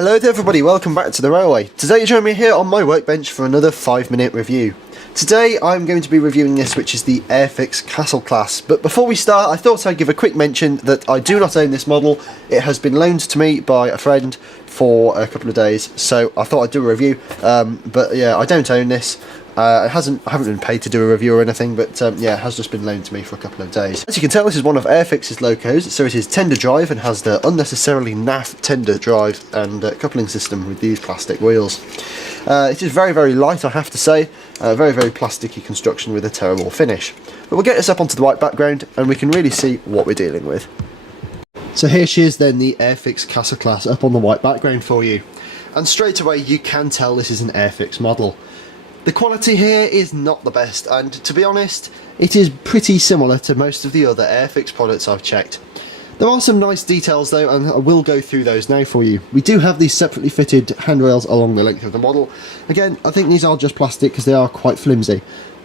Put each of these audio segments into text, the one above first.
Hello there everybody, welcome back to the railway. Today you join me here on my workbench for another 5-minute review. Today I'm going to be reviewing this, which is the Airfix Castle class. But before we start, I thought I'd give a quick mention that I do not own this model. It has been loaned to me by a friend for a couple of days, so I thought I'd do a review. But yeah, I don't own this. I haven't been paid to do a review or anything, but yeah, it has just been loaned to me for a couple of days. As you can tell, this is one of Airfix's locos, so it is tender drive and has the unnecessarily naff tender drive and coupling system with these plastic wheels. It is very, very light, I have to say. Very, very plasticky construction with a terrible finish. But we'll get this up onto the white background and we can really see what we're dealing with. So here she is then, the Airfix Castle class up on the white background for you. And straight away you can tell this is an Airfix model. The quality here is not the best, and to be honest, it is pretty similar to most of the other Airfix products I've checked. There are some nice details though, and I will go through those now for you. We do have these separately fitted handrails along the length of the model. Again, I think these are just plastic because they are quite flimsy.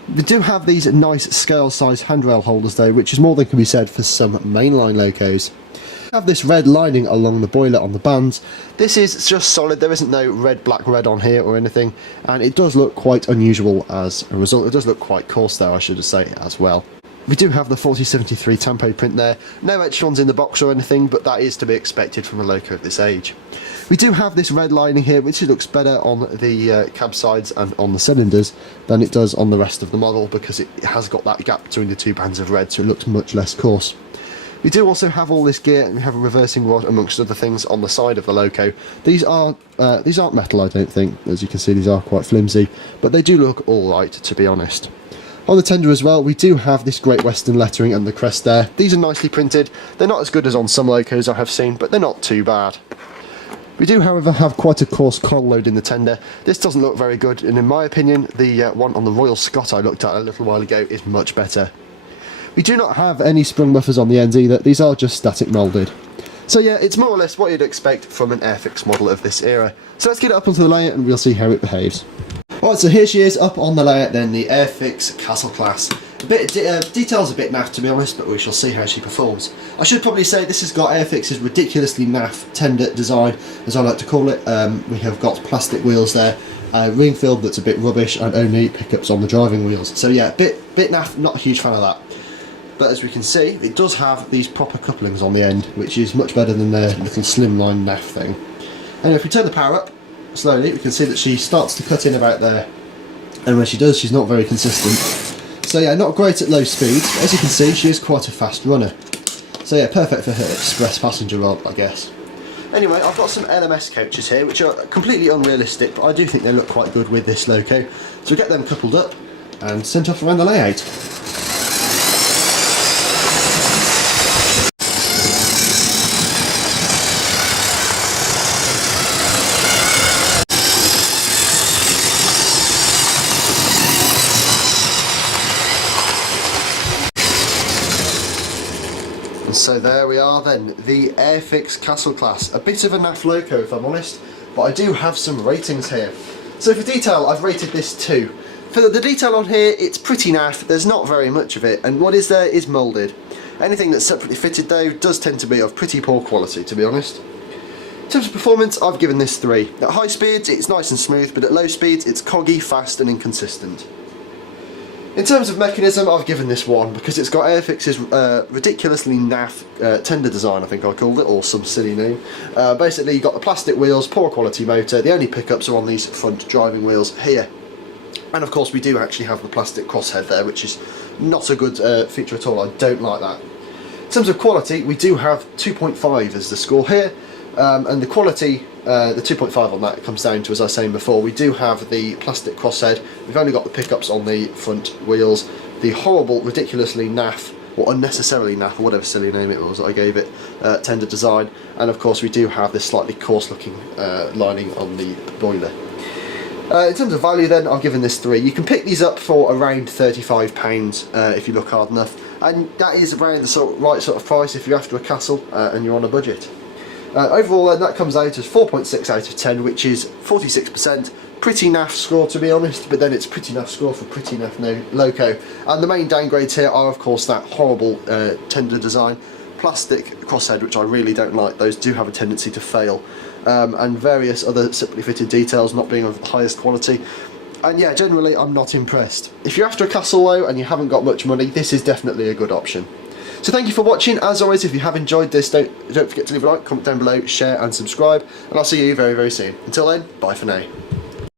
They do have these nice scale size handrail holders though, which is more than can be said for some mainline locos. Have this red lining along the boiler on the bands. This is just solid, there isn't no red, black, red on here or anything, and it does look quite unusual as a result. It does look quite coarse though, I should say, as well. We do have the 4073 Tampo print there, no extras in the box or anything, but that is to be expected from a loco of this age. We do have this red lining here, which looks better on the cab sides and on the cylinders than it does on the rest of the model, because it has got that gap between the two bands of red, so it looks much less coarse. We do also have all this gear, and we have a reversing rod amongst other things on the side of the loco. These aren't metal, I don't think. As you can see, these are quite flimsy, but they do look alright, to be honest. On the tender as well, we do have this Great Western lettering and the crest there. These are nicely printed. They're not as good as on some locos I have seen, but they're not too bad. We do, however, have quite a coarse coal load in the tender. This doesn't look very good, and in my opinion, the one on the Royal Scot I looked at a little while ago is much better. We do not have any sprung buffers on the ends either, these are just static moulded. So yeah, it's more or less what you'd expect from an Airfix model of this era. So let's get it up onto the layout and we'll see how it behaves. Alright, so here she is up on the layout then, the Airfix Castle class. Detail's a bit naff to be honest, but we shall see how she performs. I should probably say this has got Airfix's ridiculously naff tender design, as I like to call it. We have got plastic wheels there, ring filled that's a bit rubbish, and only pickups on the driving wheels. So yeah, bit naff, not a huge fan of that. But as we can see, it does have these proper couplings on the end, which is much better than their little slimline naff thing. And if we turn the power up slowly, we can see that she starts to cut in about there. And when she does, she's not very consistent. So yeah, not great at low speeds, but as you can see, she is quite a fast runner. So yeah, perfect for her express passenger role, I guess. Anyway, I've got some LMS coaches here, which are completely unrealistic, but I do think they look quite good with this loco. So we'll get them coupled up and sent off around the layout. So there we are then, the Airfix Castle class. A bit of a naff loco if I'm honest, but I do have some ratings here. So for detail, I've rated this 2. For the detail on here, it's pretty naff, there's not very much of it, and what is there is moulded. Anything that's separately fitted though does tend to be of pretty poor quality, to be honest. In terms of performance, I've given this 3. At high speeds, it's nice and smooth, but at low speeds, it's coggy, fast and inconsistent. In terms of mechanism, I've given this 1 because it's got Airfix's ridiculously naff tender design, I think I called it, or some silly name. Basically, you've got the plastic wheels, poor quality motor, the only pickups are on these front driving wheels here. And of course we do actually have the plastic crosshead there, which is not a good feature at all, I don't like that. In terms of quality, we do have 2.5 as the score here, and the quality, the 2.5 on that comes down to, as I was saying before, we do have the plastic crosshead, we've only got the pickups on the front wheels, the horrible, ridiculously naff, or unnecessarily naff, or whatever silly name it was that I gave it, tender design, and of course we do have this slightly coarse looking lining on the boiler. In terms of value then, I've given this 3. You can pick these up for around £35 if you look hard enough, and that is around the right sort of price if you're after a castle and you're on a budget. Overall then, that comes out as 4.6 out of 10, which is 46%. Pretty naff score to be honest, but then it's pretty naff score for pretty naff loco. And the main downgrades here are of course that horrible tender design, plastic crosshead, which I really don't like. Those do have a tendency to fail. and various other simply fitted details not being of the highest quality. And yeah, generally I'm not impressed. If you're after a castle though and you haven't got much money, this is definitely a good option. So thank you for watching. As always, if you have enjoyed this, don't forget to leave a like, comment down below, share and subscribe, and I'll see you very, very soon. Until then, bye for now.